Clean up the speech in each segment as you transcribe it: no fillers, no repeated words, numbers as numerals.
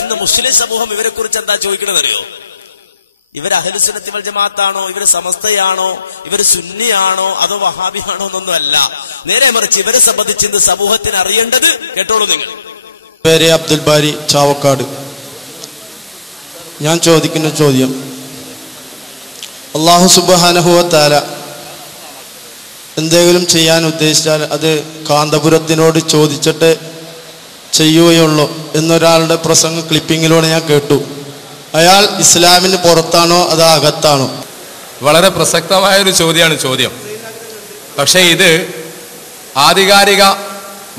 ഇന്ന് മുസ്ലിം സമൂഹം ഇവരെ കുറിച്ച് എന്താ ചോദിക്കണമെന്നറിയോ? ഇവർ അഹ്ലുസുന്നത്തി വൽ ജമാഅത്താണോ, ഇവര് സമസ്തയാണോ, ഇവര് സുന്നിയാണോ, അതോ വഹാബിയാണോ എന്നൊന്നും അല്ല. നേരെ മറിച്ച് ഇവരെ സംബന്ധിച്ച് ഇന്ന് സമൂഹത്തിന് അറിയേണ്ടത് കേട്ടോളൂ നിങ്ങൾ. പേര് അബ്ദുൽ ബാരി, ചാവക്കാട്. ഞാൻ ചോദിക്കുന്ന ചോദ്യം, അല്ലാഹു സുബ്ഹാനഹു വ തആല എന്തെങ്കിലും ചെയ്യാൻ ഉദ്ദേശിച്ചാൽ അത് കാന്തപുരത്തിനോട് ചോദിച്ചിട്ട് ചെയ്യുകയുള്ളൂ എന്നൊരാളുടെ പ്രസംഗ ക്ലിപ്പിങ്ങിലൂടെ ഞാൻ കേട്ടു. അയാൾ ഇസ്ലാമിന് പുറത്താണോ അതോ അകത്താണോ? വളരെ പ്രസക്തമായൊരു ചോദ്യം. പക്ഷേ ഇത് ആധികാരിക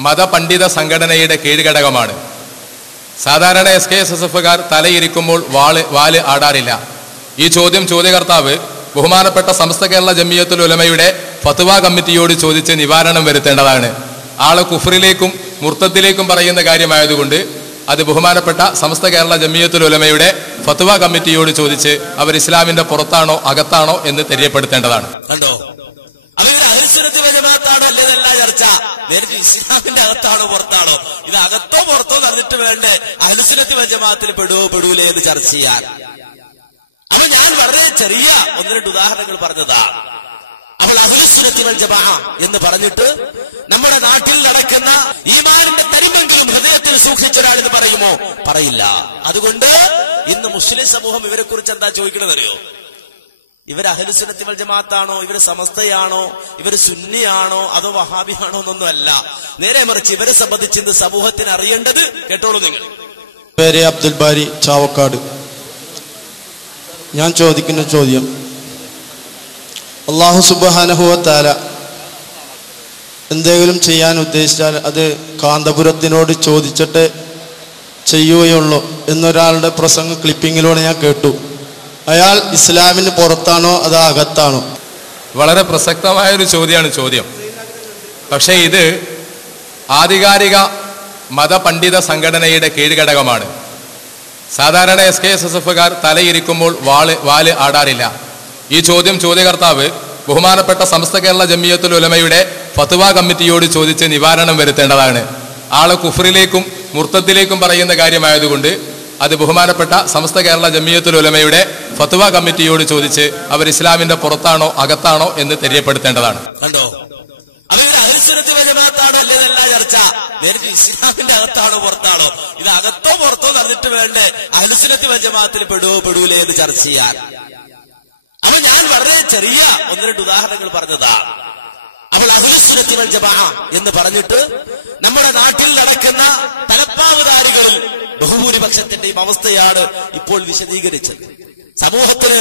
മതപണ്ഡിത സംഘടനയുടെ കീഴ്ഘടകമാണ്. സാധാരണ SKSSFകാർ തലയിരിക്കുമ്പോൾ വാല് ആടാറില്ല. ഈ ചോദ്യകർത്താവ് ബഹുമാനപ്പെട്ട സമസ്ത കേരള ജമിയത്തുൽ ഉലമയുടെ ഫത്വ കമ്മിറ്റിയോട് ചോദിച്ച് നിവാരണം വരുത്തേണ്ടതാണ്. ആള് കുഫറിലേക്കും മുർത്തത്തിലേക്കും പറയുന്ന കാര്യമായതുകൊണ്ട് അത് ബഹുമാനപ്പെട്ട സമസ്ത കേരള ജമിയത്തുൽ ഉലമയുടെ ഫത്വ കമ്മിറ്റിയോട് ചോദിച്ച് അവർ ഇസ്ലാമിന്റെ പുറത്താണോ അകത്താണോ എന്ന് തെര്യപ്പെടുത്തേണ്ടതാണ്. കണ്ടോ, അഹ്ലുസുന്നത്തി വൽ ജമാഅത്താണോ അല്ലേതല്ല ചർച്ച. നേരിട്ട് ഇസ്ലാമിന്റെ അകത്താണോ പുറത്താണോ, ഇത് അകത്തോ പുറത്തോ തന്നിട്ട് വേണ്ടേ അഹ്ലുസുന്നത്തി വൽ ജമാഅത്തിൽ പെടൂലേ എന്ന് ചർച്ച ചെയ്യാൻ. അപ്പൊ ഞാൻ വളരെ ചെറിയ 1-2 ഉദാഹരണങ്ങൾ പറഞ്ഞതാ. അപ്പോൾ അഹ്ലുസുന്നത്തി വൽ ജമാഅ എന്ന് പറഞ്ഞിട്ട് നമ്മുടെ നാട്ടിൽ നടക്കുന്ന ഈമാനിന്റെ തരിമെങ്കിലും ഹൃദയത്തിൽ സൂക്ഷിച്ചൊരാളെന്ന് പറയുമോ? പറയില്ല. അതുകൊണ്ട് ഇന്ന് മുസ്ലിം സമൂഹം ഇവരെ കുറിച്ച് എന്താ ചോദിക്കണമെന്നറിയോ? ഇവർ അഹ്ലുസുന്നത്തി വൽ ജമാഅത്താണോ, ഇവര് സമസ്തയാണോ, ഇവര് സുന്നിയാണോ, അതോ വഹാബിയാണോ എന്നൊന്നും അല്ല. നേരെ മറിച്ച് ഇവരെ സംബന്ധിച്ച് ഇന്ന് സമൂഹത്തിന് അറിയേണ്ടത് കേട്ടോളൂ നിങ്ങൾ. പേര് അബ്ദുൽ ബാരി, ചാവക്കാട്. ഞാൻ ചോദിക്കുന്ന ചോദ്യം, അല്ലാഹു സുബ്ഹാനഹു വ തആല എന്തെങ്കിലും ചെയ്യാൻ ഉദ്ദേശിച്ചാൽ അത് കാന്തപുരത്തിനോട് ചോദിച്ചിട്ട് ചെയ്യുകയുള്ളൂ എന്നൊരാളുടെ പ്രസംഗ ക്ലിപ്പിങ്ങിലൂടെ ഞാൻ കേട്ടു. അയാൾ ഇസ്ലാമിന് പുറത്താണോ അതോ അകത്താണോ? വളരെ പ്രസക്തമായൊരു ചോദ്യം. പക്ഷേ ഇത് ആധികാരിക മതപണ്ഡിത സംഘടനയുടെ കീഴ്ഘടകമാണ്. സാധാരണ SKSSFകാർ തലയിരിക്കുമ്പോൾ വാല് ആടാറില്ല. ഈ ചോദ്യകർത്താവ് ബഹുമാനപ്പെട്ട സമസ്ത കേരള ജമിയത്തുൽ ഉലമയുടെ ഫത്വ കമ്മിറ്റിയോട് ചോദിച്ച് നിവാരണം വരുത്തേണ്ടതാണ്. ആള് കുഫറിലേക്കും മുർത്തത്തിലേക്കും പറയുന്ന കാര്യമായതുകൊണ്ട് അത് ബഹുമാനപ്പെട്ട സമസ്ത കേരള ജമിയത്തുൽ ഉലമയുടെ ഫത്വ കമ്മിറ്റിയോട് ചോദിച്ച് അവർ ഇസ്ലാമിന്റെ പുറത്താണോ അകത്താണോ എന്ന് തെര്യപ്പെടുത്തേണ്ടതാണ്. കണ്ടോ, അഹ്ലുസുന്നത്തി വൽ ജമാഅത്താണോ അല്ലേതല്ല ചർച്ച. നേരിട്ട് ഇസ്ലാമിന്റെ അകത്താണോ പുറത്താണോ, ഇത് അകത്തോ പുറത്തോ തന്നിട്ട് വേണ്ടേ അഹ്ലുസുന്നത്തി വൽ ജമാഅത്തിൽ പെടൂലേ എന്ന് ചർച്ച ചെയ്യാൻ. അപ്പൊ ഞാൻ വളരെ ചെറിയ 1-2 ഉദാഹരണങ്ങൾ പറഞ്ഞതാ. അപ്പോൾ അഹ്ലുസുന്നത്തി വൽ ജമാഅ എന്ന് പറഞ്ഞിട്ട് നമ്മുടെ നാട്ടിൽ നടക്കുന്ന തലപ്പാവുധാരികളിൽ ബഹുഭൂരിപക്ഷത്തിന്റെയും അവസ്ഥയാണ് ഇപ്പോൾ വിശദീകരിച്ചത്. സമൂഹത്തിന്